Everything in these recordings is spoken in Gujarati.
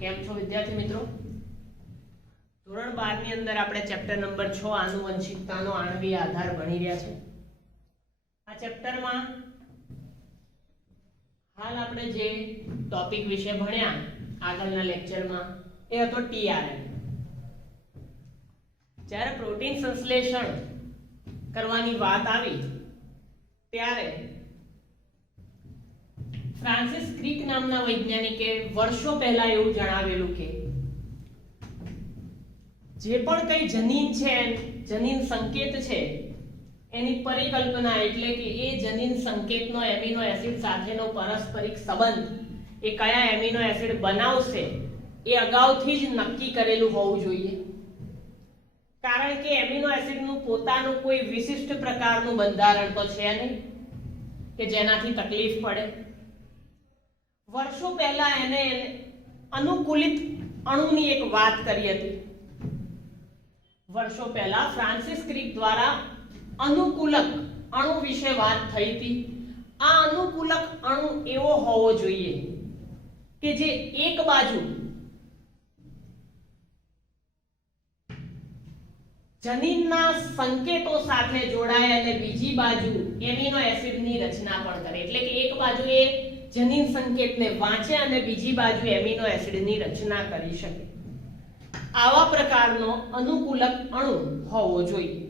કેમ છો વિદ્યાર્થી મિત્રો? ધોરણ 12 ની અંદર આપણે ચેપ્ટર નંબર 6 આનુવંશિકતાનો આણ્વીય આધાર ભણી રહ્યા છે. આ ચેપ્ટરમાં હાલ આપણે જે ટોપિક વિશે ભણ્યા આગળના લેક્ચરમાં એ હતો ટીઆરએન. જ્યારે પ્રોટીન સંશ્લેષણ કરવાની વાત આવી ત્યારે ફ્રાન્સિસ ક્રિક નામના વૈજ્ઞાનિકે વર્ષો પહેલા એવું જણાવેલું કે જે પણ કઈ જનીન છે, જનીન સંકેત છે, એની પરિકલ્પના એટલે કે એ જનીન સંકેતનો એમિનો એસિડ સાથેનો પારસ્પરિક સંબંધ એ કયા એમિનો એસિડ બનાવશે એ અગાઉથી જ નક્કી કરેલું હોવું જોઈએ. કારણ કે એમિનો એસિડનું પોતાનું કોઈ વિશિષ્ટ પ્રકારનું બંધારણ તો છે નહીં કે જેનાથી તકલીફ પડે. વર્ષો પહેલા એને અનુકૂલિત અણુની એક વાત કરી હતી. વર્ષો પહેલા ફ્રાન્સિસ ક્રિક દ્વારા અનુકૂલક અણુ વિશે વાત થઈ હતી. આ અનુકૂલક અણુ એવો હોવો જોઈએ કે જે એક બાજુ જનીનના સંકેતો સાથે જોડાય અને બીજી બાજુ એમિનો એસિડની રચના પણ કરે. એટલે કે એક બાજુ એ જનીન સંકેતને વાંચે અને બીજી બાજુ એમિનો એસિડની રચના કરી શકે. આવા પ્રકારનો અનુકૂલક અણુ હોવો જોઈએ.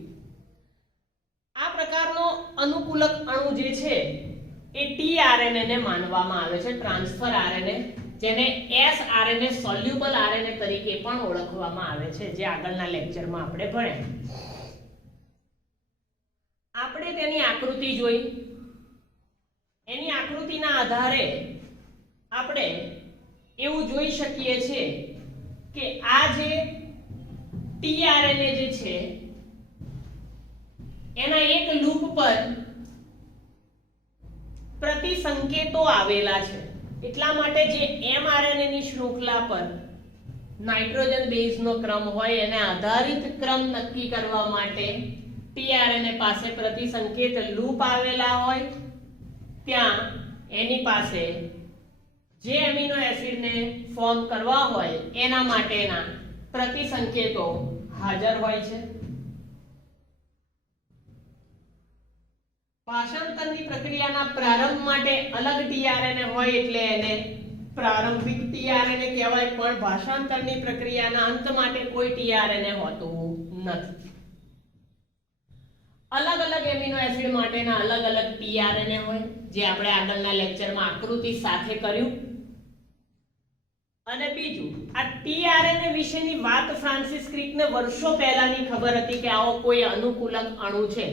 આ પ્રકારનો અનુકૂલક અણુ જે છે એ ટીઆરએનએ ને માનવામાં આવે છે, ટ્રાન્સફર આરએનએ, જેને એસઆરએનએ સોલ્યુબલ આરએનએ તરીકે પણ ઓળખવામાં આવે છે, જે આગળના લેક્ચરમાં આપણે ભણ્યા. આપણે તેની આકૃતિ જોઈ. એની આકૃતિના આધારે આપણે એવું જોઈ શકીએ છીએ કે આ જે ટીઆરએનએ જે છે એના એક લૂપ પર પ્રતિસંકેતો આવેલા છે. એટલા માટે જે એમઆરએનએ ની શૃંખલા પર નાઇટ્રોજન બેઝનો ક્રમ હોય એને આધારિત ક્રમ નક્કી કરવા માટે ટીઆરએનએ પાસે પ્રતિસંકેત લૂપ આવેલા હોય ત્યાં એની પાસે જે એમિનો એસિડને ફોર્મ કરવા હોય એના માટેના પ્રતિસંકેતો હાજર હોય છે. ભાષાંતરની પ્રક્રિયાના પ્રારંભ માટે અલગ ટીઆરએનએ હોય એટલે એને પ્રારંભિક ટીઆરએનએ કહેવાય, પણ ભાષાંતરની પ્રક્રિયાના અંત માટે કોઈ ટીઆરએનએ હોતું નથી. અલગ અલગ એમિનો એસિડ માટેના અલગ અલગ ટીઆરએનએ હોય, જે આપણે આગળના લેક્ચરમાં આકૃતિ સાથે કર્યું. અને બીજું, આ ટીઆરએનએ વિશેની વાત ફ્રાન્સિસ ક્રિકને વર્ષો પહેલાની ખબર હતી કે આવો કોઈ અનુકૂલક અણુ છે,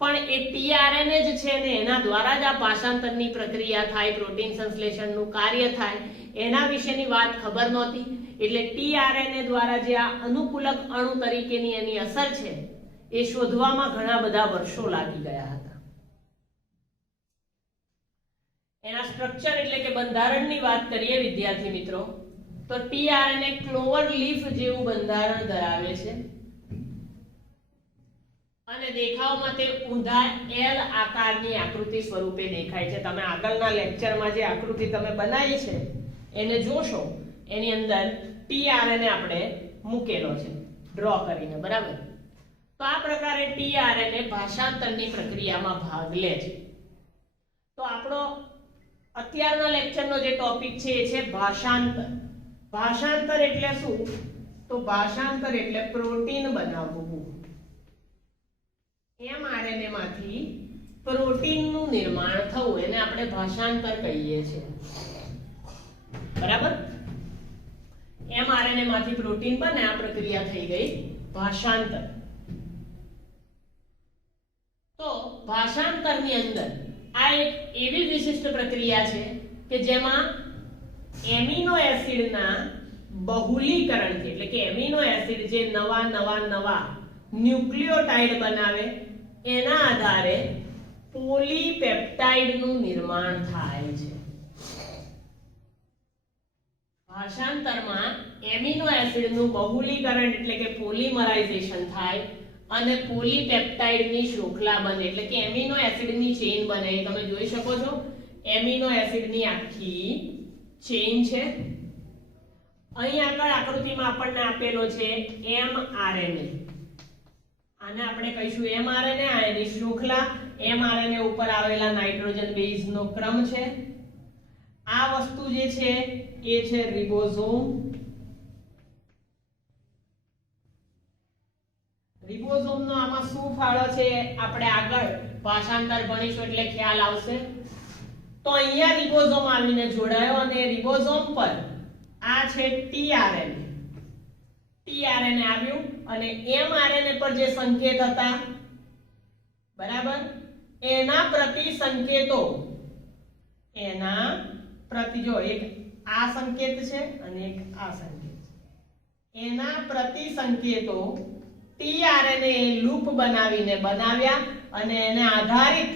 પણ એ ટીઆરએનએ જ છે ને એના દ્વારા જ આ ભાષાંતરની પ્રક્રિયા થાય, પ્રોટીન સંશ્લેષણનું કાર્ય થાય, એના વિશેની વાત ખબર નહોતી. એટલે ટીઆરએનએ દ્વારા જે આ અનુકૂલક અણુ તરીકેની એની અસર છે એ શોધવામાં ઘણા બધા વર્ષો લાગી ગયા હતા. એના સ્ટ્રક્ચર એટલે કે બંધારણની વાત કરીએ વિદ્યાર્થી મિત્રો, તો ટીઆરએનએ ક્લોવર લીફ જેવું બંધારણ ધરાવે છે અને દેખાવમાં તે ઊંધા એલ આકારની આકૃતિ સ્વરૂપે દેખાય છે. તમે આગળના લેક્ચરમાં જે આકૃતિ તમે બનાવી છે એને જોશો, એની અંદર ટીઆરએનએ આપણે મૂકેલો છે ડ્રો કરીને, બરાબર? તો આ પ્રકારે ટીઆરએનએ ભાષાંતરની પ્રક્રિયામાં ભાગ લે છે. તો આપણો અત્યારના લેક્ચરનો જે ટોપિક છે એ છે ભાષાંતર. ભાષાંતર એટલે શું? તો ભાષાંતર એટલે પ્રોટીન બનાવવું. એમઆરએનએ માંથી પ્રોટીનનું નિર્માણ થવું, એને આપણે ભાષાંતર કહીએ છીએ, બરાબર? એમઆરએનએ માંથી પ્રોટીન બને, આ પ્રક્રિયા થઈ ગઈ ભાષાંતર. તો ભાષાંતરની અંદર આ એક એવી વિશિષ્ટ પ્રક્રિયા છે કે જેમાં એમિનો એસિડના બહુલીકરણથી, એટલે કે એમિનો એસિડ જે નવા ન્યુક્લિયોટાઇડ બનાવે એના આધારે પોલીપેપ્ટાઇડનું નિર્માણ થાય છે. ભાષાંતરમાં એમિનો એસિડનું બહુલીકરણ એટલે કે પોલિમરાઇઝેશન થાય અને પોલીપેપ્ટાઇડની શૃંખલા બને, એટલે કે એમિનો એસિડની ચેઇન બને. તમે જોઈ શકો છો એમિનો એસિડની આખી ચેઇન છે અહીં આગળ આકૃતિમાં આપણને આપેલો છે mRNA. આને આપણે કહીશું mRNA. આ એની શૃંખલા, mRNA ઉપર આવેલા નાઇટ્રોજન બેઝનો ક્રમ છે. આ વસ્તુ જે છે એ છે રિબોઝોમ. રિબોઝોમનો આમાં શું ફાળો છે આપણે આગળ ભાષાંતર ભણીશું એટલે ખ્યાલ આવશે. તો અહીંયા રિબોઝોમ આવીને જોડાયો અને રિબોઝોમ પર આ છે tRNA. tRNA આવ્યું અને mRNA પર જે સંકેત હતા બરાબર એના પ્રતિ જો એક આ સંકેત છે અને એક આ સંકેત છે. એના પ્રતિ સંકેતો tRNA લૂપ બનાવ્યા અને એને આધારિત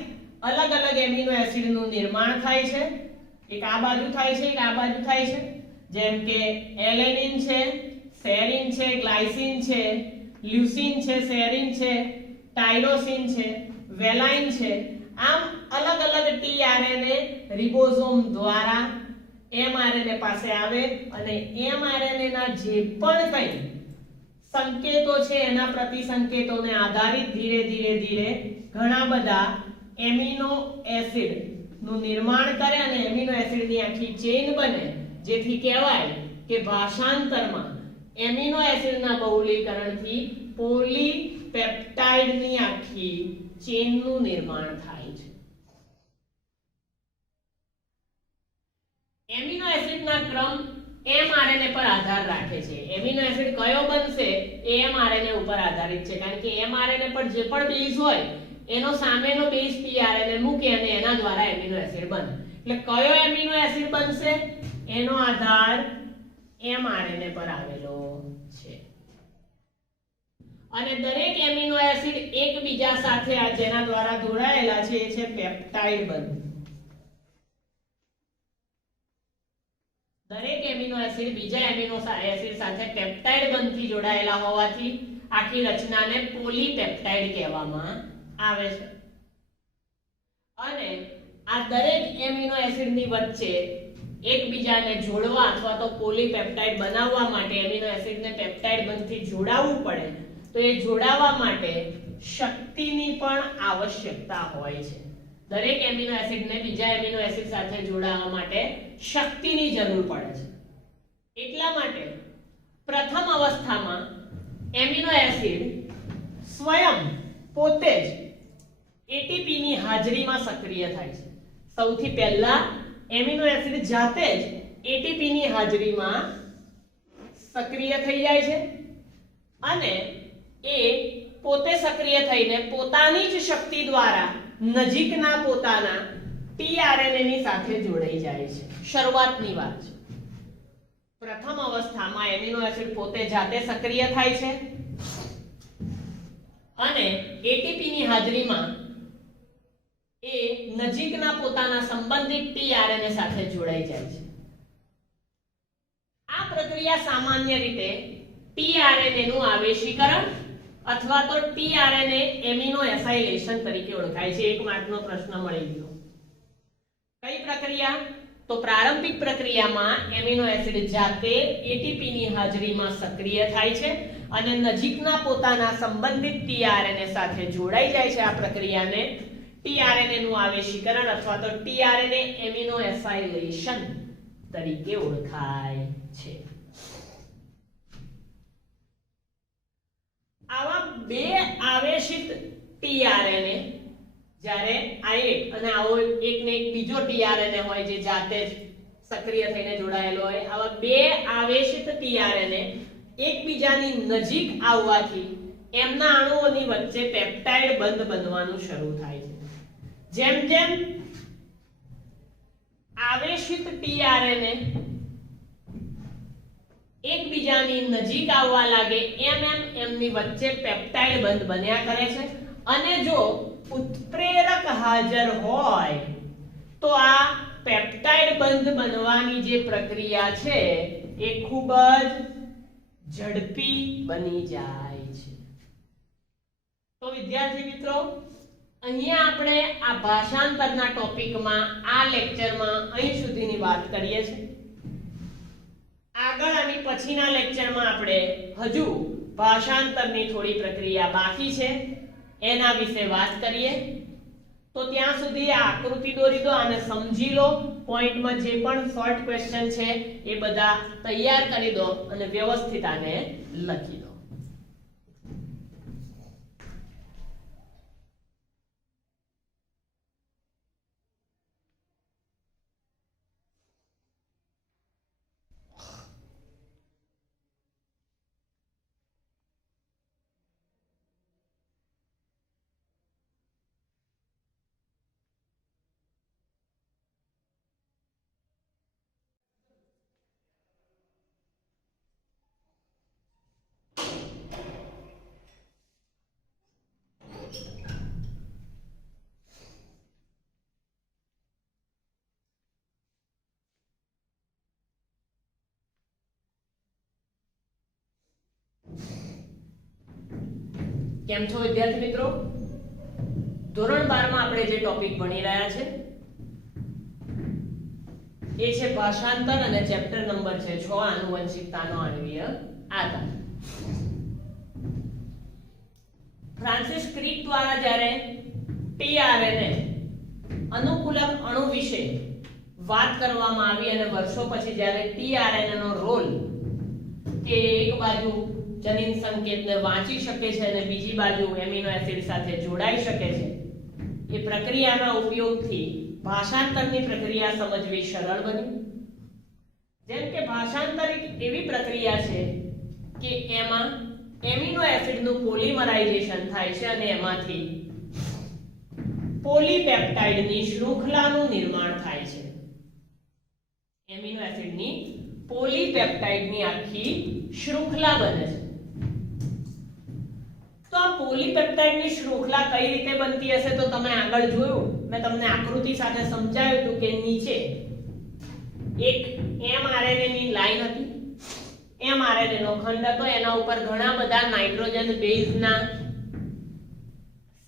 અલગ અલગ એમિનો એસિડ નું નિર્માણ થાય છે. એક આ બાજુ થાય છે, એક આ બાજુ થાય છે. જેમ કે એલેનિન છે, સેરિન છે, ગ્લાયસિન છે, લ્યુસીન છે, સેરિન છે, ટાયરોસિન છે, વેલાઇન છે. આમ અલગ અલગ tRNA રિબોઝોમ દ્વારા mRNA પાસે આવે અને mRNA ના જે પણ કંઈ સંકેતો છે એના પ્રતિસંકેતોને આધારિત ધીરે ધીરે ઘણા બધા એમિનો એસિડ નું નિર્માણ કરે અને એમિનો એસિડની આખી ચેઇન બને, જેથી કહેવાય કે ભાષાંતરમાં એમિનો એસિડના બહુલીકરણથી પોલીપેપ્ટાઇડની આખી ચેઇનનું નિર્માણ થાય છે. એમિનો એસિડના ક્રમ mRNA પર આધાર રાખે છે. એમિનો એસિડ કયો બનશે એ mRNA ઉપર આધારિત છે, કારણ કે mRNA પર જે પણ બેઝ હોય એનો સામેનો બેઝ tRNA મૂકે અને એના દ્વારા એમિનો એસિડ બને. એટલે કયો એમિનો એસિડ બનશે એનો આધાર mRNA પર આવેલો છે. અને દરેક એમિનો એસિડ એકબીજા સાથે આ જેના દ્વારા જોડાયેલા છે એ છે પેપ્ટાઇડ બંધ. દરેક એમિનો એસિડ બીજા એમિનો એસિડ સાથે પેપ્ટાઇડ બંધથી જોડાયેલા હોવાથી આખી રચનાને પોલીપેપ્ટાઇડ કહેવામાં આવે છે. અને આ દરેક એમિનો એસિડની વચ્ચે એકબીજાને જોડવા અથવા તો પોલીપેપ્ટાઇડ બનાવવા માટે એમિનો એસિડને પેપ્ટાઇડ બંધથી જોડાવવું પડે. તો એ જોડાવા માટે શક્તિની પણ આવશ્યકતા હોય છે. દરેક એમિનો એસિડને બીજા એમિનો એસિડ સાથે જોડાવા માટે શક્તિની જરૂર પડે છે. એટલા માટે પ્રથમ અવસ્થામાં એમિનો એસિડ સ્વયં પોતે જ ATP ની હાજરીમાં સક્રિય થાય છે. સૌથી પહેલા એમિનો એસિડ જાતે જ ATP ની હાજરીમાં સક્રિય થઈ જાય છે અને એ પોતે સક્રિય થઈને પોતાની જ શક્તિ દ્વારા નજીકના પોતાના tRNA ની સાથે જોડાઈ જાય છે. શરૂઆતની વાત છે. પ્રથમ અવસ્થામાં એમિનો એસિડ પોતે જાતે સક્રિય થાય છે અને ATP ની હાજરીમાં એ નજીકના પોતાના સંબંધિત tRNA સાથે જોડાઈ જાય છે. આ પ્રક્રિયા સામાન્ય રીતે tRNA નું આવેશીકરણ અથવા તો tRNA એમિનો એસાઇલેશન તરીકે ઓળખાય છે. એક માર્કનો પ્રશ્ન મળી ગયો. કઈ પ્રક્રિયા? તો પ્રારંભિક પ્રક્રિયામાં એમિનો એસિડ જાતે ATP ની હાજરીમાં સક્રિય થાય છે અને નજીકના પોતાના સંબંધિત tRNA સાથે જોડાઈ જાય છે. આ પ્રક્રિયાને tRNA નું આવેશીકરણ અથવા તો tRNA એમિનો એસાઇલેશન તરીકે ઓળખાય છે. આવા બે આવેશિત tRNA જ્યારે આ એક અને આવો એક ને એક બીજો tRNA હોય જે જાતે જ સક્રિય થઈને જોડાયેલો હોય, આવા બે આવેશિત tRNA એકબીજાની નજીક આવવાથી એમના અણુઓની વચ્ચે પેપ્ટાઇડ બંધ બનવાનું શરૂ થાય છે. જેમ જેમ આવેશિત tRNA એકબીજાની નજીક આવવા લાગે એમ એમની વચ્ચે પેપ્ટાઇડ બંધ બન્યા કરે છે અને જો ઉત્પ્રેરક હાજર હોય તો આ પેપ્ટાઇડ બંધ બનવાની જે પ્રક્રિયા છે એ ખૂબ જ ઝડપી બની જાય છે. તો વિદ્યાર્થી મિત્રો, અહીંયા આપણે આ ભાષાંતરના ટોપિકમાં આ લેક્ચરમાં અહીં સુધીની વાત કરીએ છીએ. આગળ આની પછીના લેક્ચરમાં આપણે હજુ ભાષાંતરની થોડી પ્રક્રિયા બાકી છે એના વિશે વાત કરીએ. તો ત્યાં સુધી આ આકૃતિ દોરી દો અને સમજી લો. પોઈન્ટમાં જે પણ શોર્ટ ક્વેશ્ચન છે એ બધા તૈયાર કરી દો અને વ્યવસ્થિત આને લખી દો. કેમ છો વિદ્યાર્થી મિત્રો? ધોરણ 12 માં આપણે જે ટોપિક ભણી રહ્યા છે એ છે ભાષાંતર અને ચેપ્ટર નંબર છે 6 આનુવંશિકતાનો આણ્વીય આધાર. ફ્રાન્સિસ ક્રિક દ્વારા જ્યારે ટીઆરએનએ અનુકૂલક અણુ વિશે વાત કરવામાં આવી અને વર્ષો પછી જ્યારે ટીઆરએનએ નો રોલ કે એક બાજુ જનીન સંકેતને વાંચી શકે છે અને બીજી બાજુ એમિનો એસિડ સાથે જોડાઈ શકે છે, એ પ્રક્રિયાના ઉપયોગથી ભાષાંતરની પ્રક્રિયા સમજવી સરળ બની. જેમ કે ભાષાંતર એક એવી પ્રક્રિયા છે કે એમાં એમિનો એસિડનું પોલિમરાઇઝેશન થાય છે અને એમાંથી પોલીપેપ્ટાઇડની શૃંખલાનું નિર્માણ થાય છે. એમિનો એસિડની પોલીપેપ્ટાઇડની આખી શૃંખલા બને છે. તો આ પોલીપેપ્ટાઇડની શૃંખલા કઈ રીતે બનતી હશે તો તમે આગળ જોયું, મેં તમને આકૃતિ સાથે સમજાવ્યું હતું કે નીચે એક mRNA ની લાઈન હતી. mRNA નો ખંડ હતો, એના ઉપર ઘણા બધા નાઇટ્રોજન બેઝના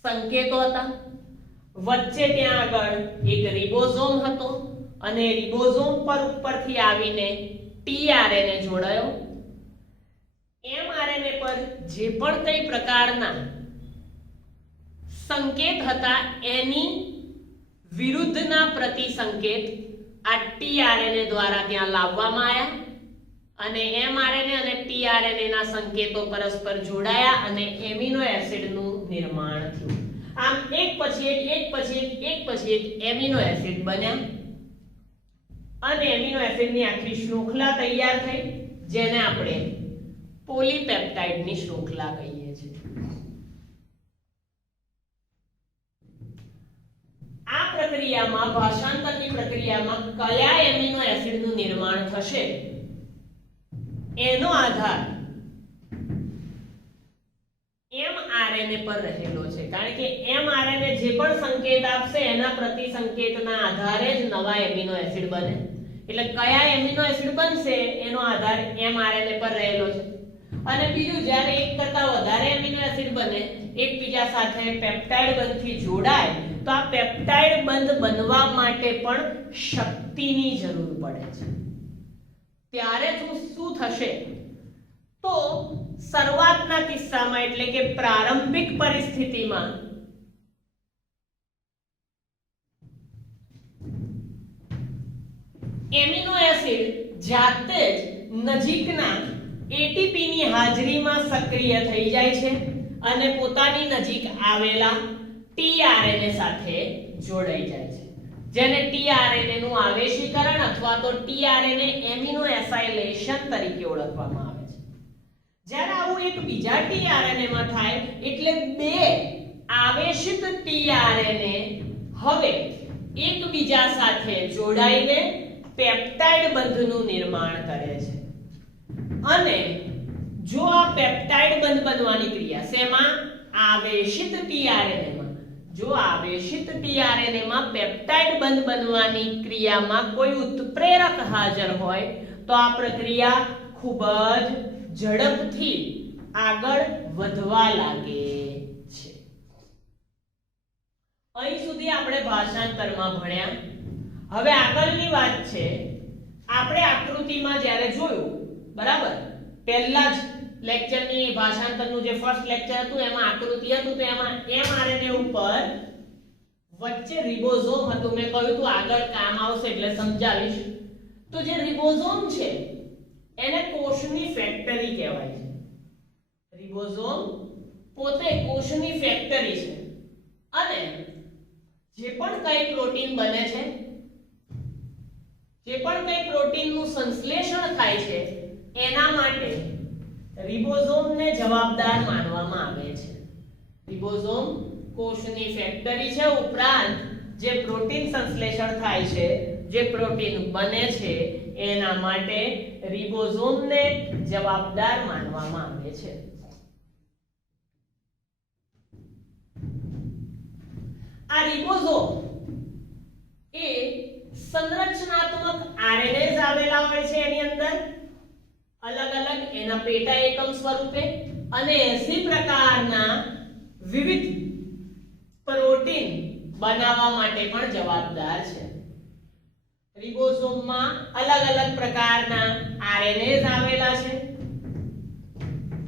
સંકેતો હતા. વચ્ચે ત્યાં આગળ એક રિબોઝોમ હતો અને રિબોઝોમ પર ઉપરથી આવીને tRNA જોડાયો. mRNA પર જે પણ કઈ પ્રકારના સંકેત હતા એની વિરુદ્ધના પ્રતિસંકેત આ tRNA દ્વારા ત્યાં લાવવામાં આવ્યા અને mRNA અને tRNA ના સંકેતો પરસ્પર જોડાયા અને એમિનો એસિડનું નિર્માણ થયું. આમ એક પછી એક એમિનો એસિડ બન્યા અને એમિનો એસિડની આખી શૃંખલા તૈયાર થઈ, જેને આપણે પોલીપેપ્ટાઇડની શૃંખલા કહીએ છીએ. આ પ્રક્રિયામાં, ભાષાંતરની પ્રક્રિયામાં કયા એમિનો એસિડનું નિર્માણ થશે એનો આધાર mRNA પર રહેલો છે. કારણ કે mRNA જે પણ સંકેત આપશે એના પ્રતિસંકેતના આધારે જ નવા એમિનો એસિડ બને. એટલે કયા એમિનો એસિડ બનશે એનો આધાર mRNA પર રહેલો છે. અને બીજું, જ્યારે એક કરતા વધારે એમિનો એસિડ બને, એકબીજા સાથે પેપ્ટાઇડ બંધથી જોડાય, તો આ પેપ્ટાઇડ બંધ બનવા માટે પણ શક્તિની જરૂર પડે છે. ત્યારે શું થશે તો શરૂઆતના કિસ્સામાં એટલે કે પ્રારંભિક પરિસ્થિતિમાં એમિનો એસિડ જાતે જ નજીકના એટીપી ની હાજરીમાં સક્રિય થઈ જાય છે અને પોતાની નજીક આવેલા tRNA સાથે જોડાઈ જાય છે, જેને tRNA નું આવેશીકરણ અથવા તો tRNA એમિનો એસાઇલેશન તરીકે ઓળખવામાં આવે છે. જ્યારે આવું એક બીજા tRNA માં થાય એટલે બે આવેશિત tRNA હવે એકબીજા સાથે જોડાઈને પેપ્ટાઇડ બંધનું નિર્માણ કરે છે. અને જો આ પેપ્ટાઇડ બંધ બનવાની ક્રિયા શેમાં? આવેશિત tRNA માં. જો આવેશિત tRNA માં પેપ્ટાઇડ બંધ બનવાની ક્રિયામાં કોઈ ઉત્પ્રેરક હાજર હોય તો આ પ્રક્રિયા ખૂબ જ ઝડપથી આગળ વધવા લાગે છે. અહીં સુધી આપણે ભાષાંતરમાં ભણ્યા. હવે આગળની વાત છે, આપણે આકૃતિમાં જ્યારે જોયું બરાબર, પહેલા જ લેક્ચરની ભાષાંતરનું જે ફર્સ્ટ લેક્ચર હતું એમાં આકૃતિ હતું, તો એમાં mRNA ઉપર વચ્ચે રિબોઝોમ હતું. મેં કહ્યું હતું આગળ કામ આવશે એટલે સમજાવીશ. તો જે રિબોઝોમ છે એને કોષની ફેક્ટરી કહેવાય છે. રિબોઝોમ પોતે કોષની ફેક્ટરી છે અને જે પણ કઈ પ્રોટીન બને છે, જે પણ કઈ પ્રોટીનનું સંશ્લેષણ થાય છે એના માટે રિબોઝોમને જવાબદાર માનવામાં આવે છે. રિબોઝોમ કોષની ફેક્ટરી છે, ઉપરાંત જે પ્રોટીન સંશ્લેષણ થાય છે, જે પ્રોટીન બને છે એના માટે રિબોઝોમને જવાબદાર માનવામાં આવે છે. આ રિબોઝોમ એ સંરચનાત્મક આરએનએસ આવેલા હોય છે એની અંદર અલગ અલગ એના પેટા એકમ સ્વરૂપે, અને 80 પ્રકારના વિવિધ પ્રોટીન બનાવવા માટે પણ જવાબદાર છે. રિબોઝોમમાં અલગ અલગ પ્રકારના આરએનએસ આવેલા છે,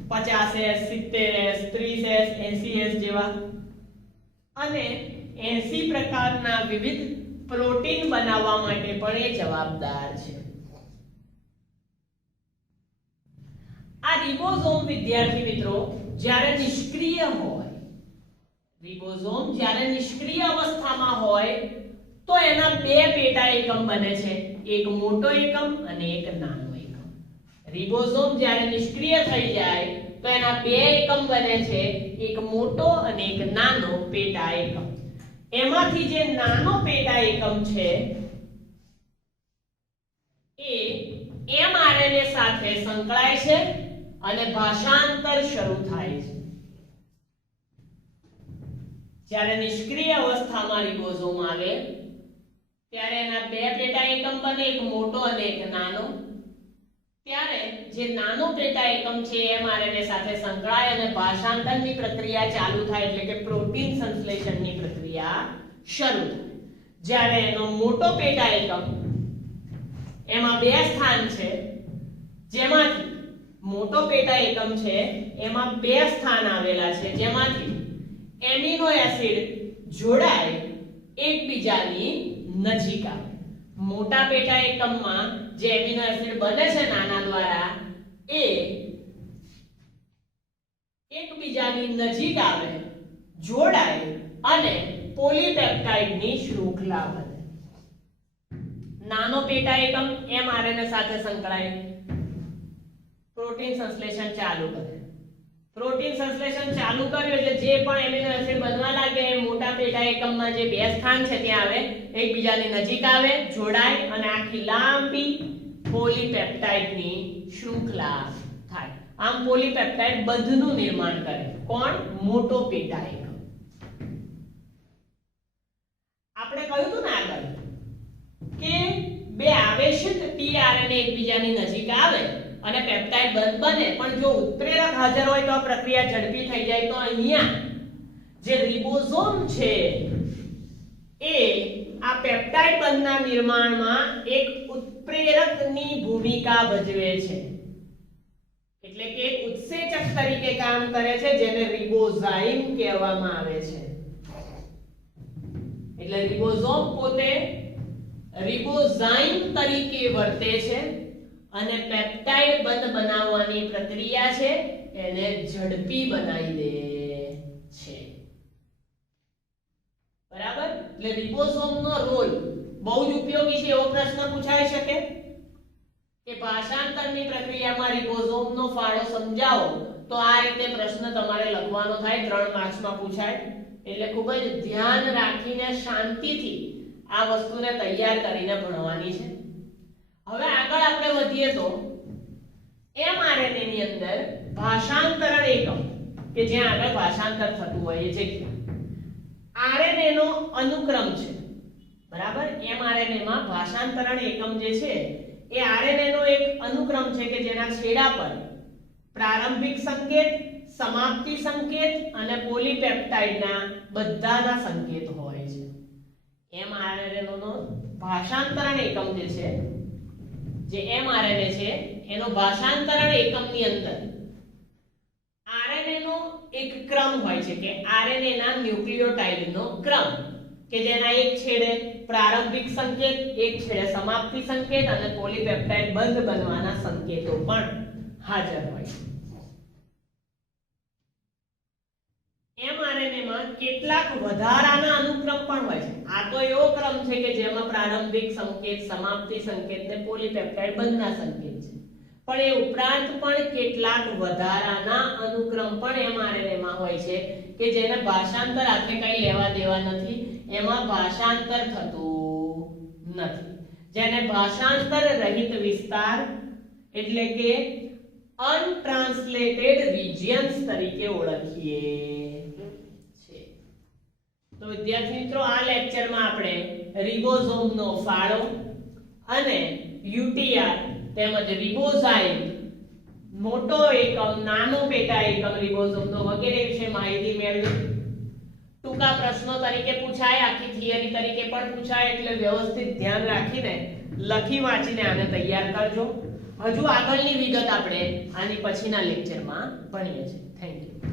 50S 70S 30S 80S જેવા, અને 80 પ્રકારના વિવિધ પ્રોટીન બનાવવા માટે પણ એ જવાબદાર છે. આ રિબોઝોમ વિદ્યાર્થી મિત્રો જ્યારે નિષ્ક્રિય હોય, રિબોઝોમ જ્યારે નિષ્ક્રિય અવસ્થામાં હોય તો એના બે પેટા એકમ બને છે, એક મોટો એકમ અને એક નાનો એકમ. રિબોઝોમ જ્યારે નિષ્ક્રિય થઈ જાય તો એના બે એકમ બને છે, એક મોટો અને એક નાનો પેટા એકમ. એમાંથી જે નાનો પેટા એકમ છે એ mRNA સાથે સંકળાય છે અને ભાષાંતર શરૂ થાય છે. જ્યારે નિષ્ક્રિય અવસ્થામાં રિબોઝોમ આવે ત્યારે એના બે પેટા એકમ બને, એક મોટો અને એક નાનો. ત્યારે જે નાનો પેટા એકમ છે mRNA સાથે સંકળાય અને ભાષાંતરની પ્રક્રિયા ચાલુ થાય, એટલે કે પ્રોટીન સંશ્લેષણની પ્રક્રિયા શરૂ થાય. જ્યારે એનો મોટો પેટા એકમ, એમાં બે સ્થાન છે, જેમાંથી મોટો પેટા એકમ છે એમાં બે સ્થાન આવેલા છે, જેમાંથી એમિનો એસિડ જોડાય એકબીજાની નજીક આવે. મોટા પેટા એકમમાં જે એમિનો એસિડ બને છે નાના દ્વારા એ એકબીજાની નજીક આવે, જોડાય અને પોલીપેપ્ટાઇડની શૃંખલા બને. નાનો પેટા એકમ mRNA સાથે સંકળાય, પ્રોટીન સંશ્લેષણ ચાલુ કરે. પ્રોટીન સંશ્લેષણ ચાલુ કર્યું એટલે જે પણ એમિનો એસિડ બનવા લાગે એ મોટા પેટા એકમમાં જે બે સ્થાન છે ત્યાં આવે, એકબીજાની નજીક આવે, જોડાય અને આખી લાંબી પોલીપેપ્ટાઇડની શૃંખલા થાય. આમ પોલીપેપ્ટાઇડ બંધનું નિર્માણ કરે. કોણ? મોટો પેટા એકમ. આપણે કહ્યું હતું ને આગળ કે બે આવેશિત tRNA એકબીજાની નજીક આવે અને પેપ્ટાઇડ બંધ બને, પણ જો ઉત્પ્રેરક હાજર હોય તો આ પ્રક્રિયા ઝડપી થઈ જાય. તો અહીંયા જે રિબોઝોમ છે એ આ પેપ્ટાઇડ બંધના નિર્માણમાં એક ઉત્પ્રેરકની ભૂમિકા ભજવે છે, એટલે કે એક ઉત્સેચક તરીકે કામ કરે છે, જેને રિબોઝાઇમ કહેવામાં આવે છે. એટલે રિબોઝોમ પોતે રિબોઝાઇમ તરીકે વર્તે છે અને પેપ્ટાઇડ બંધ બનાવવાની પ્રક્રિયા છે એને ઝડપી બનાવી દે છે. બરાબર? એટલે રિબોઝોમનો રોલ બહુ જ ઉપયોગી છે. એવો પ્રશ્ન પૂછાઈ શકે કે ભાષાંતરની પ્રક્રિયામાં રિબોઝોમનો ફાળો સમજાવો, તો આ રીતે પ્રશ્ન તમારે લખવાનો થાય, 3 માર્ક્સમાં પૂછાય. એટલે ખૂબ જ ધ્યાન રાખીને શાંતિથી આ વસ્તુને તૈયાર કરીને ભણવાની છે. હવે આગળ આપણે વધીએ તો mRNA ની અંદર ભાષાંતરણ એકમ કે જ્યાં આગળ ભાષાંતર થતું હોય એ જગ્યા RNA નો અનુક્રમ છે. બરાબર? mRNA માં ભાષાંતરણ એકમ જે છે એ RNA નો એક અનુક્રમ છે કે જેના છેડા પર પ્રારંભિક સંકેત, સમાપ્તિ સંકેત અને પોલીપેપ્ટાઇડના બધાના સંકેત હોય છે. mRNA નો ભાષાંતરણ એકમ જે છે, જે mRNA છે એનો ભાષાંતરણ એકમની અંદર આરએનએ નો એક ક્રમ હોય છે કે આરએનએ ના ન્યુક્લિયોટાઇડ નો ક્રમ કે જેના એક છેડે પ્રારંભિક સંકેત, એક છેડે સમાપ્તિ સંકેત અને પોલીપેપ્ટાઇડ બંધ બનવાના સંકેતો પણ હાજર હોય છે. mRNA માં કેટલાક વધારાના અનુક્રમ પણ હોય છે. આ તો એવો ક્રમ છે કે જેમાં પ્રારંભિક સંકેત, સમાપ્તિ સંકેત ને પોલીપેપ્ટાઇડ બંધના સંકેત છે. પણ એ ઉપરાંત પણ કેટલાક વધારાના અનુક્રમ પણ mRNA માં હોય છે કે જેને ભાષાંતર આપણે કઈ લેવા દેવા નથી, એમાં ભાષાંતર થતું નથી, જેને ભાષાંતર રહિત વિસ્તાર એટલે કે અનટ્રાન્સલેટેડ રિજિયન્સ તરીકે ઓળખીએ છીએ. તો વિદ્યાર્થી મિત્રો, આ લેક્ચરમાં આપણે રિબોઝોમનો ફાળો અને યુટીઆર તેમજ રિબોઝાઇમ, મોટો એકમ, નાનો પેટા એકમ રિબોઝોમનો વગેરે વિશે માહિતી મેળવી. ટૂંકા પ્રશ્નો તરીકે પૂછાય, આખી થિયરી તરીકે પણ પૂછાય, એટલે વ્યવસ્થિત ધ્યાન રાખીને લખી વાંચીને આને તૈયાર કરજો. હજુ આગળની વિગત આપણે આની પછીના લેક્ચરમાં ભણીએ છીએ. Thank you.